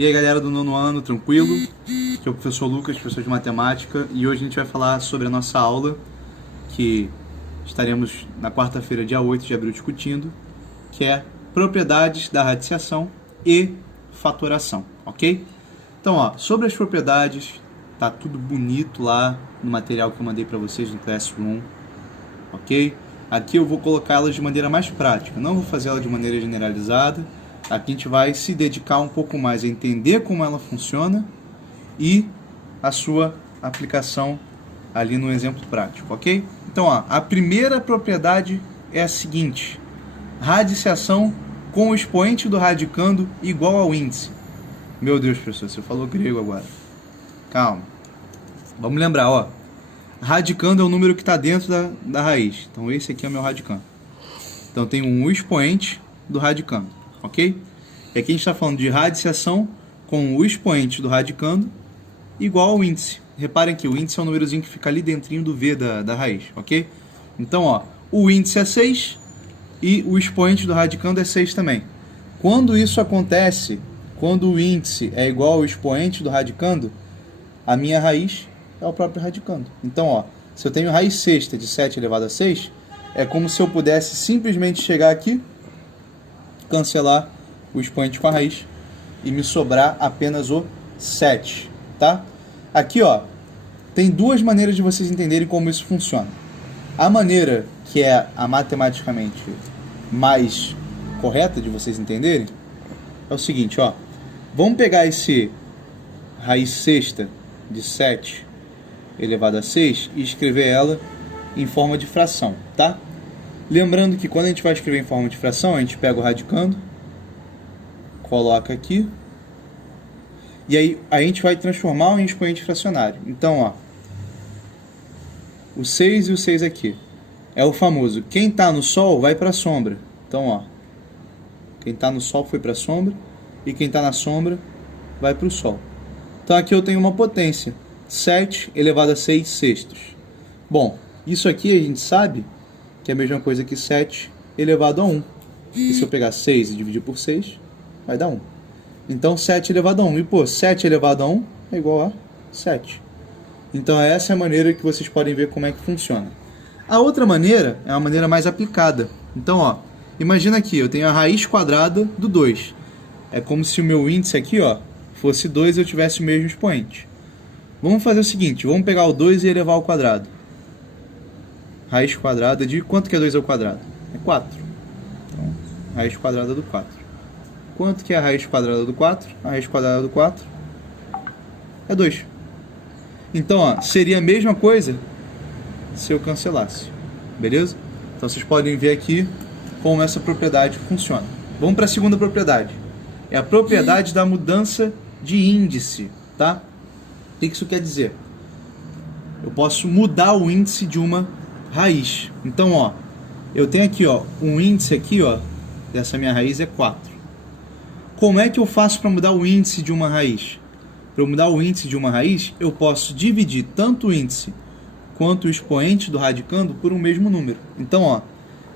E aí galera do nono ano, tranquilo? Aqui é o professor Lucas, professor de matemática, e hoje a gente vai falar sobre a nossa aula, que estaremos na quarta-feira, dia 8 de abril, discutindo, que é propriedades da radiciação e fatoração, ok? Então, ó, sobre as propriedades, tá tudo bonito lá no material que eu mandei para vocês no Classroom, ok? Aqui eu vou colocar elas de maneira mais prática, não vou fazer ela de maneira generalizada. Aqui a gente vai se dedicar um pouco mais a entender como ela funciona e a sua aplicação ali no exemplo prático, ok? Então, ó, a primeira propriedade é a seguinte: radiciação com o expoente do radicando igual ao índice. Meu Deus, professor, você falou grego agora. Calma. Vamos lembrar, ó. Radicando é o número que está dentro da raiz. Então, esse aqui é o meu radicando. Então, tem um expoente do radicando, ok? E aqui a gente está falando de radiciação com o expoente do radicando igual ao índice. Reparem que o índice é um númerozinho que fica ali dentrinho do V da raiz, ok? Então, ó, o índice é 6 e o expoente do radicando é 6 também. Quando isso acontece, quando o índice é igual ao expoente do radicando, a minha raiz é o próprio radicando. Então, ó, se eu tenho raiz sexta de 7 elevado a 6, é como se eu pudesse simplesmente chegar aqui, cancelar o expoente com a raiz e me sobrar apenas o 7, tá? Aqui, ó, tem duas maneiras de vocês entenderem como isso funciona. A maneira que é a matematicamente mais correta de vocês entenderem é o seguinte, ó. Vamos pegar esse raiz sexta de 7 elevado a 6 e escrever ela em forma de fração, tá? Lembrando que quando a gente vai escrever em forma de fração, a gente pega o radicando, coloca aqui, e aí a gente vai transformar em expoente fracionário. Então, ó, o 6 e o 6 aqui é o famoso, quem está no sol vai para a sombra. Então, ó, quem está no sol foi para a sombra, e quem está na sombra vai para o sol. Então aqui eu tenho uma potência, 7 elevado a 6 sextos. Bom, isso aqui a gente sabe que é a mesma coisa que 7 elevado a 1. E se eu pegar 6 e dividir por 6, vai dar 1. Então 7 elevado a 1. E pô, 7 elevado a 1 é igual a 7. Então essa é a maneira que vocês podem ver como é que funciona. A outra maneira é uma maneira mais aplicada. Então, ó, imagina aqui, eu tenho a raiz quadrada do 2. É como se o meu índice aqui, ó, fosse 2 e eu tivesse o mesmo expoente. Vamos fazer o seguinte, vamos pegar o 2 e elevar ao quadrado. Raiz quadrada de... Quanto que é 2 ao quadrado? É 4. Então, raiz quadrada do 4. Quanto que é a raiz quadrada do 4? A raiz quadrada do 4 é 2. Então, ó, seria a mesma coisa se eu cancelasse. Beleza? Então, vocês podem ver aqui como essa propriedade funciona. Vamos para a segunda propriedade. É a propriedade da mudança de índice, tá? O que isso quer dizer? Eu posso mudar o índice de uma raiz. Então, ó, eu tenho aqui, ó, um índice aqui, ó, dessa minha raiz é 4. Como é que eu faço para mudar o índice de uma raiz? Para eu mudar o índice de uma raiz, eu posso dividir tanto o índice quanto o expoente do radicando por um mesmo número. Então, ó,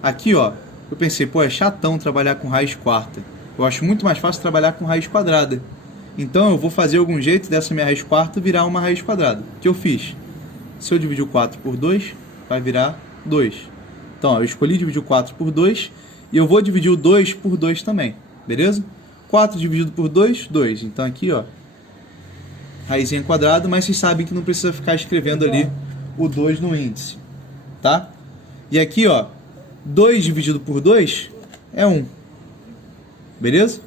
aqui, ó, eu pensei, pô, é chatão trabalhar com raiz quarta. Eu acho muito mais fácil trabalhar com raiz quadrada. Então, eu vou fazer algum jeito dessa minha raiz quarta virar uma raiz quadrada. O que eu fiz? Se eu dividir o 4 por 2, vai virar 2. Então, ó, eu escolhi dividir o 4 por 2 e eu vou dividir o 2 por 2 também. Beleza? 4 dividido por 2, 2. Então, aqui, ó, raizinha quadrada, mas vocês sabem que não precisa ficar escrevendo ali o 2 no índice, tá? E aqui, ó, 2 dividido por 2 é 1. Beleza?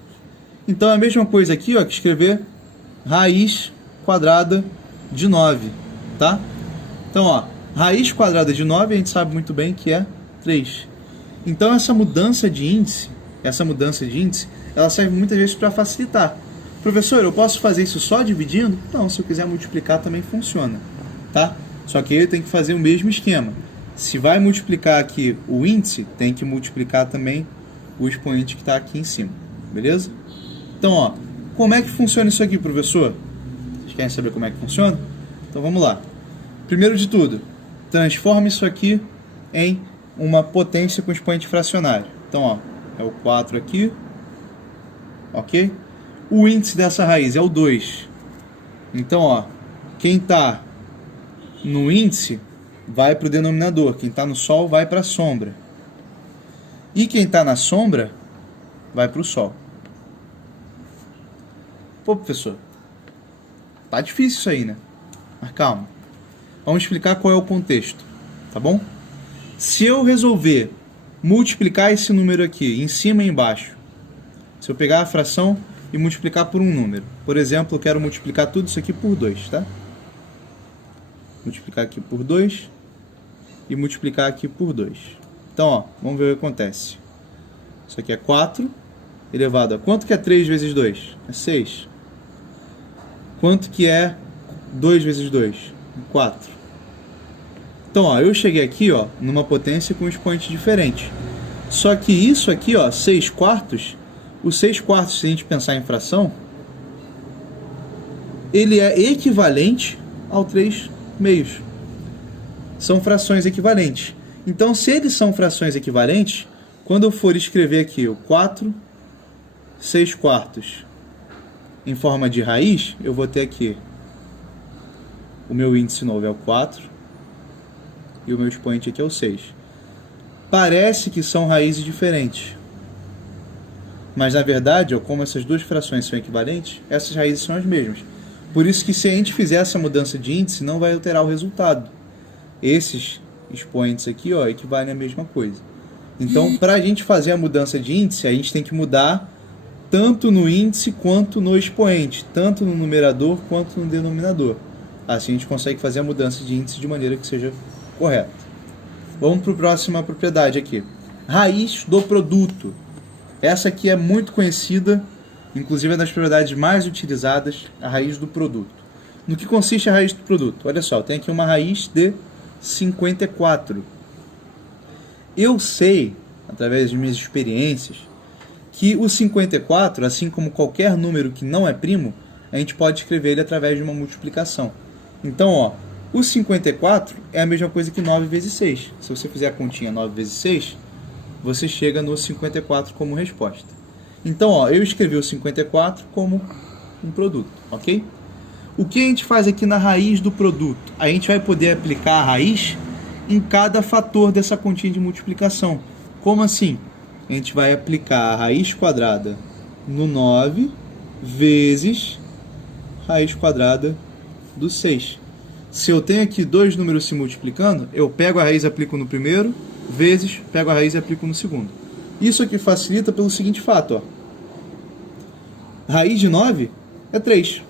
Então, é a mesma coisa aqui, ó, que escrever raiz quadrada de 9, tá? Então, ó, raiz quadrada de 9 a gente sabe muito bem que é 3. Então, essa mudança de índice, ela serve muitas vezes para facilitar. Professor, eu posso fazer isso só dividindo? Não, se eu quiser multiplicar também funciona, tá? Só que eu tenho que fazer o mesmo esquema. Se vai multiplicar aqui o índice, tem que multiplicar também o expoente que está aqui em cima, beleza? Então, ó, como é que funciona isso aqui, professor? Vocês querem saber como é que funciona? Então, vamos lá. Primeiro de tudo, transforma isso aqui em uma potência com expoente fracionário. Então, ó, é o 4 aqui, ok? O índice dessa raiz é o 2. Então, ó, quem está no índice vai para o denominador. Quem está no sol vai para a sombra. E quem está na sombra vai para o sol. Pô, professor, tá difícil isso aí, né? Mas calma. Vamos explicar qual é o contexto, tá bom? Se eu resolver multiplicar esse número aqui, em cima e embaixo, se eu pegar a fração e multiplicar por um número, por exemplo, eu quero multiplicar tudo isso aqui por 2, tá? Multiplicar aqui por 2 e multiplicar aqui por 2. Então, ó, vamos ver o que acontece. Isso aqui é 4 elevado a... Quanto que é 3 vezes 2? É 6. Quanto que é 2 vezes 2? 4. Então, ó, eu cheguei aqui, ó, numa potência com um expoente diferente. Só que isso aqui, ó, 6 quartos, o 6 quartos, se a gente pensar em fração, ele é equivalente ao 3 meios. São frações equivalentes. Então, se eles são frações equivalentes, quando eu for escrever aqui o 4, 6 quartos em forma de raiz, eu vou ter aqui o meu índice novo é o 4 e o meu expoente aqui é o 6. Parece que são raízes diferentes, mas na verdade, ó, como essas duas frações são equivalentes, essas raízes são as mesmas. Por isso que se a gente fizer essa mudança de índice, não vai alterar o resultado. Esses expoentes aqui, ó, equivalem à mesma coisa. Então, para a gente fazer a mudança de índice, a gente tem que mudar tanto no índice quanto no expoente, tanto no numerador quanto no denominador. Assim a gente consegue fazer a mudança de índice de maneira que seja correta. Vamos para a próxima propriedade aqui. Raiz do produto. Essa aqui é muito conhecida, inclusive é das propriedades mais utilizadas, a raiz do produto. No que consiste a raiz do produto? Olha só, tem aqui uma raiz de 54. Eu sei, através de minhas experiências, que o 54, assim como qualquer número que não é primo, a gente pode escrever ele através de uma multiplicação. Então, ó, o 54 é a mesma coisa que 9 vezes 6. Se você fizer a continha 9 vezes 6, você chega no 54 como resposta. Então, ó, eu escrevi o 54 como um produto, ok? O que a gente faz aqui na raiz do produto? A gente vai poder aplicar a raiz em cada fator dessa continha de multiplicação. Como assim? A gente vai aplicar a raiz quadrada no 9 vezes raiz quadrada do 6. Se eu tenho aqui dois números se multiplicando, eu pego a raiz e aplico no primeiro, vezes pego a raiz e aplico no segundo. Isso aqui facilita pelo seguinte fato, ó. Raiz de 9 é 3.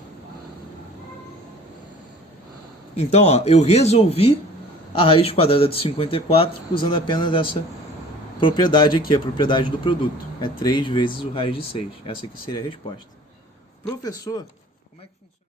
Então, ó, eu resolvi a raiz quadrada de 54 usando apenas essa propriedade aqui, a propriedade do produto. É 3 vezes o raiz de 6. Essa aqui seria a resposta. Professor...